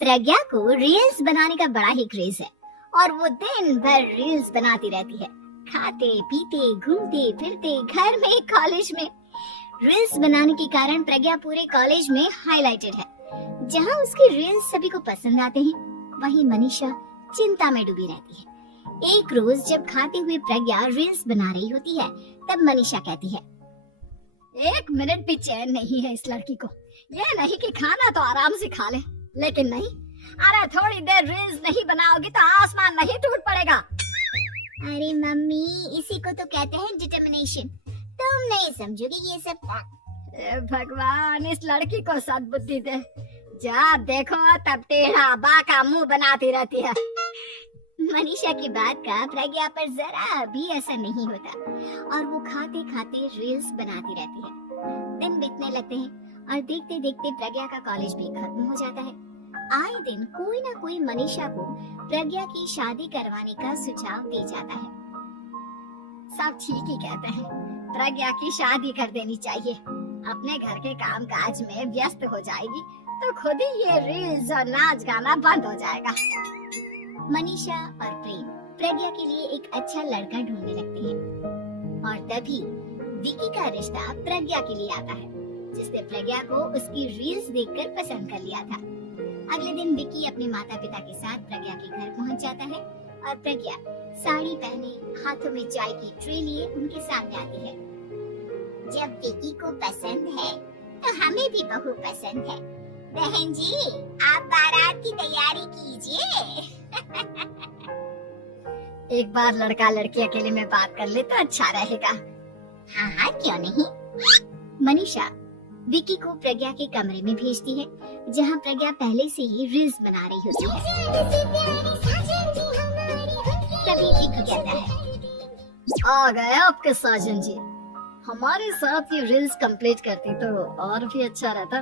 प्रज्ञा को रील्स बनाने का बड़ा ही क्रेज है और वो दिन भर रील्स बनाती रहती है। खाते पीते घूमते फिरते घर में कॉलेज में रील्स बनाने के कारण प्रज्ञा पूरे कॉलेज में हाईलाइटेड है। जहां उसकी रील्स सभी को पसंद आते हैं, वहीं मनीषा चिंता में डूबी रहती है। एक रोज जब खाते हुए प्रज्ञा रील्स बना रही होती है, तब मनीषा कहती है, 1 मिनट भी चैन नहीं है इस लड़की को। ये नहीं कि खाना तो आराम से खा ले, लेकिन नहीं, अरे थोड़ी देर रील्स नहीं बनाओगी तो आसमान नहीं टूट पड़ेगा। अरे मम्मी, इसी को तो कहते हैं डिटर्मिनेशन। तुम नहीं समझोगी ये सब। भगवान, इस लड़की को सद्बुद्धि दे। जब देखो तब टेढ़ा बाका मुंह बनाती रहती है। मनीषा की बात का प्रज्ञा पर जरा भी असर नहीं होता और वो खाते खाते रील्स बनाती रहती है। दिन बीतने लगते हैं और देखते देखते प्रज्ञा का कॉलेज भी खत्म हो जाता है। आए दिन कोई ना कोई मनीषा को प्रज्ञा की शादी करवाने का सुझाव दे जाता है। सब ठीक ही कहते हैं, प्रज्ञा की शादी कर देनी चाहिए। अपने घर के काम काज में व्यस्त हो जाएगी तो खुद ही ये रील्स और नाच गाना बंद हो जाएगा। मनीषा और प्रेम प्रज्ञा के लिए एक अच्छा लड़का ढूंढने लगते हैं और तभी विकी का रिश्ता प्रज्ञा के लिए आता है, जिसने प्रज्ञा को उसकी रील्स देखकर पसंद कर लिया था। अगले दिन विकी अपने माता पिता के साथ प्रज्ञा के घर पहुंच जाता है और प्रज्ञा साड़ी पहने हाथों में चाय की ट्रे लिए उनके सामने आती है। जब विकी को पसंद है तो हमें भी बहू पसंद है। बहन जी, आप बारात की तैयारी कीजिए। एक बार लड़का लड़की अकेले में बात कर ले तो अच्छा रहेगा। हाँ हाँ, क्यों नहीं। मनीषा विकी को प्रज्ञा के कमरे में भेजती है, जहाँ प्रज्ञा पहले से ही रील्स बना रही होती है। तभी विकी कहता है, आ गए आपके साजन जी। हमारे साथ ये रील्स कंप्लीट करती तो और भी अच्छा रहता।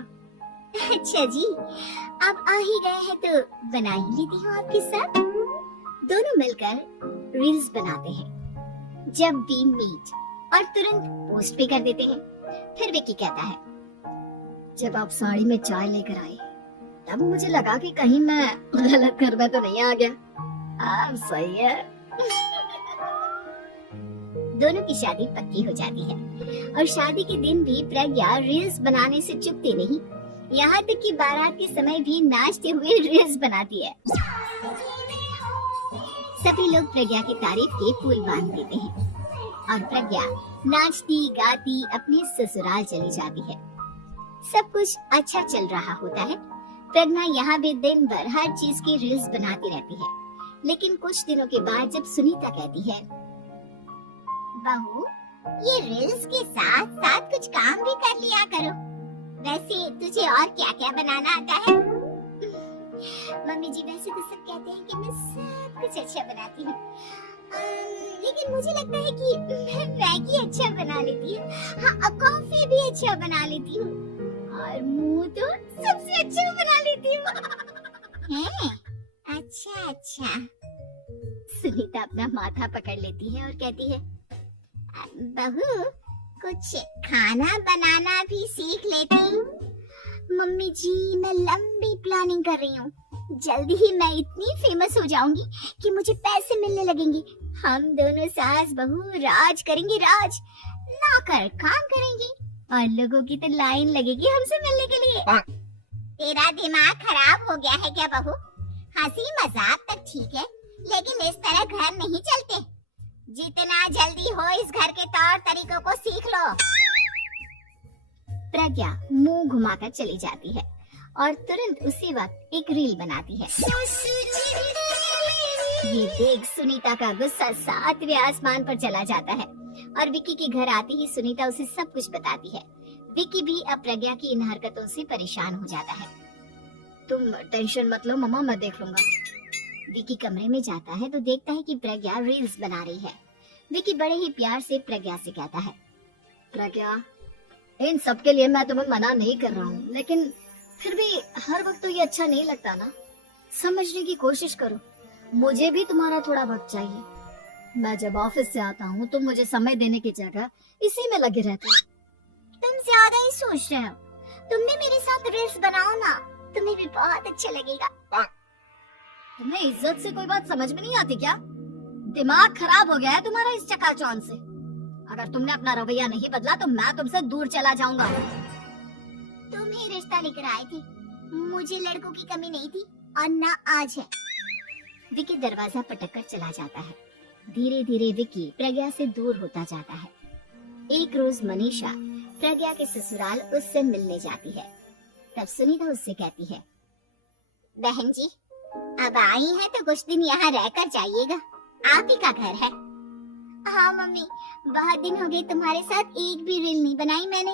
अच्छा जी, अब आ ही गए हैं तो बना ही लेती हूँ आपके साथ। दोनों मिलकर रील्स बनाते हैं। जब भी मीट और तुरंत पोस्ट भी कर देते हैं। फिर विकी कहता है, जब आप साड़ी में चाय लेकर आए तब मुझे लगा कि कहीं मैं गलत घर में तो नहीं आ गया। आप सही है। दोनों की शादी पक्की हो जाती है और शादी के दिन भी प्रज्ञा रील्स बनाने से चूकती नहीं, यहाँ तक कि बारात के समय भी नाचते हुए रील्स बनाती है। सभी लोग प्रज्ञा की तारीफ के पुल बांध देते हैं और प्रज्ञा नाचती गाती अपने ससुराल चली जाती है। सब कुछ अच्छा चल रहा होता है। प्रज्ञा यहाँ भी दिन भर हर चीज की रील्स बनाती रहती है, लेकिन कुछ दिनों के बाद जब सुनीता कहती है, बहू, ये रील्स के साथ साथ कुछ काम भी कर लिया करो। वैसे तुझे और क्या क्या बनाना आता है? मम्मी जी, वैसे तो सब कहते हैं कि मैं सब कुछ अच्छा बनाती हूँ, लेकिन मुझे लगता है कि मैं मैगी अच्छा बना लेती हूँ। हाँ, कॉफी भी अच्छा बना लेती हूँ और मुंह तो सबसे अच्छा बना लेती हूँ। अच्छा अच्छा। सुनीता अपना माथा पकड़ लेती है और कहती है, बहू, कुछ खाना बनाना भी सीख लेती हूँ। मम्मी जी, मैं लंबी प्लानिंग कर रही हूँ। जल्दी ही मैं इतनी फेमस हो जाऊंगी कि मुझे पैसे मिलने लगेंगे। हम दोनों सास बहू राज करेंगे, राज। नौकर काम करेंगे और लोगों की तो लाइन लगेगी हमसे मिलने के लिए। तेरा दिमाग खराब हो गया है क्या बहू? हंसी मजाक तक ठीक है, लेकिन इस तरह घर नहीं चलते। जितना जल्दी हो इस घर के तौर तरीकों को सीख लो। प्रज्ञा मुंह घुमाकर चली जाती है और तुरंत उसी वक्त एक रील बनाती है। ये देख सुनीता का गुस्सा 7वें आसमान पर चला जाता है और विकी के घर आते ही सुनीता उसे सब कुछ बताती है। विकी भी अब प्रज्ञा की इन हरकतों से परेशान हो जाता है। तुम टेंशन मत लो मम्मा, मैं देख लूंगा। विकी कमरे में जाता है तो देखता है कि प्रज्ञा रील्स बना रही है। विकी बड़े ही प्यार से प्रज्ञा से कहता है, प्रज्ञा, इन सब के लिए मैं तुम्हें मना नहीं कर रहा हूँ, लेकिन फिर भी हर वक्त तो ये अच्छा नहीं लगता ना। समझने की कोशिश करो, मुझे भी तुम्हारा थोड़ा वक्त चाहिए। मैं जब ऑफिस से आता हूँ तो मुझे समय देने की जगह इसी में लगे रहते हो। तुम ज्यादा ही सोच रहे हो। तुम भी मेरे साथ रील्स बनाओ ना, तुम्हें भी बहुत अच्छा लगेगा। तुम्हें इज्जत से कोई बात समझ में नहीं आती क्या? दिमाग खराब हो गया है तुम्हारा इस चकाचौंध से। अगर तुमने अपना रवैया नहीं बदला तो मैं तुमसे दूर चला जाऊंगा। तुम ही रिश्ता लेकर आए थे, मुझे लड़कों की कमी नहीं थी और ना आज है। विकी दरवाजा पटक कर चला जाता है। धीरे धीरे विकी प्रज्ञा से दूर होता जाता है। एक रोज मनीषा प्रज्ञा के ससुराल उससे मिलने जाती है। तब सुनीता उससे कहती है, बहन जी अब आई हैं तो कुछ दिन यहाँ रहकर जाइएगा, आप ही का घर है। हाँ मम्मी, बहुत दिन हो गए तुम्हारे साथ एक भी रील नहीं बनाई मैंने।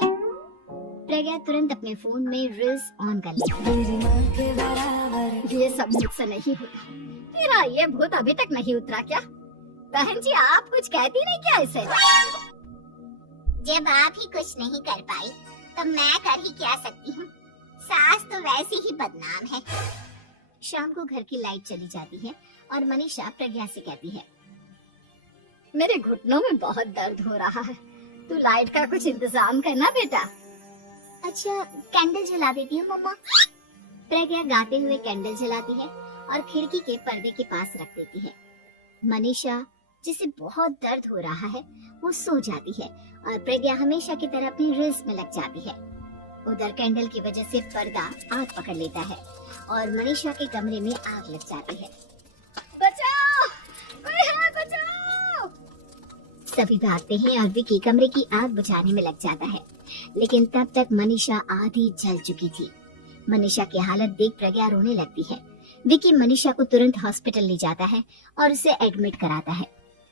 प्रज्ञा तुरंत अपने फोन में रील्स ऑन कर लेती है। ये सब मुझसे नहीं होता। तेरा ये भूत अभी तक नहीं उतरा क्या? बहन जी आप कुछ कहती नहीं क्या इसे? जब आप ही कुछ नहीं कर पाई तो मैं कर ही क्या सकती हूँ। सास तो वैसे ही बदनाम है। शाम को घर की लाइट चली जाती है और मनीषा प्रज्ञा से कहती है, मेरे घुटनों में बहुत दर्द हो रहा है, तू लाइट का कुछ इंतजाम करना बेटा। अच्छा कैंडल जला देती हूँ मम्मा। प्रज्ञा गाते हुए कैंडल जलाती है और खिड़की के पर्दे के पास रख देती है। मनीषा जिसे बहुत दर्द हो रहा है वो सो जाती है और प्रज्ञा हमेशा की तरह अपनी रील्स में लग जाती है। उधर कैंडल की वजह से पर्दा आग पकड़ लेता है और मनीषा के कमरे में आग लग जाती है। बचाओ, कोई है बचाओ। सभी भागते हैं और विकी कमरे की आग बुझाने में लग जाता है, लेकिन तब तक मनीषा आधी जल चुकी थी। मनीषा की हालत देख प्रज्ञा रोने लगती है। विकी मनीषा को तुरंत हॉस्पिटल ले जाता है और उसे एडमिट कराता है।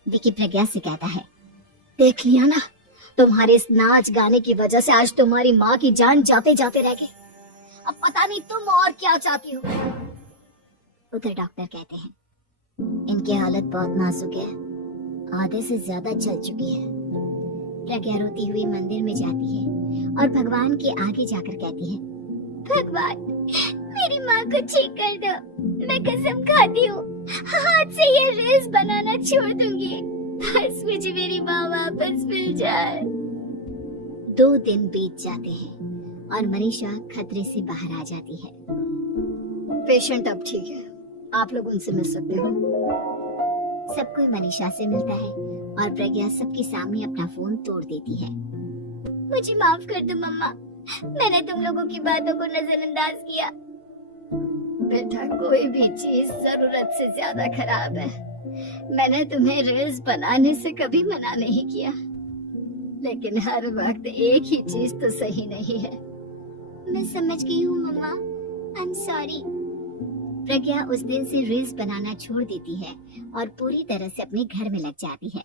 विकी प्रज्ञा से कहता है, देख लिया ना, तुम्हारे इस नाच गाने की वजह से आज तुम्हारी माँ की जान जाते जाते रह गई। अब पता नहीं तुम और क्या चाहती हो। उधर डॉक्टर कहते हैं, इनकी हालत बहुत नाजुक है, आधे से ज्यादा जल चुकी है। प्रज्ञा रोती हुई मंदिर में जाती है और भगवान के आगे जाकर कहती है, भगवान मेरी माँ को ठीक कर दो, मैं कसम खाती हूँ हाथ से ये रील्स बनाना छोड़ दूंगी, बस मुझे मेरी माँ वापस मिल जाए। 2 दिन बीत जाते हैं और मनीषा खतरे से बाहर आ जाती है। पेशेंट अब ठीक है, आप लोग उनसे मिल सकते हो। सब कोई मनीषा से मिलता है और प्रज्ञा सबके सामने अपना फोन तोड़ देती है। मुझे माफ कर दो मम्मा, मैंने तुम लोगों की बातों को नजरअंदाज किया। बेटा कोई भी चीज जरूरत से ज्यादा खराब है। मैंने तुम्हें रील्स बनाने से कभी मना नहीं किया, लेकिन हर वक्त एक ही चीज तो सही नहीं है। मैं समझ गई हूँ मम्मा, आई एम सॉरी। प्रज्ञा उस दिन से रील्स बनाना छोड़ देती है और पूरी तरह से अपने घर में लग जाती है।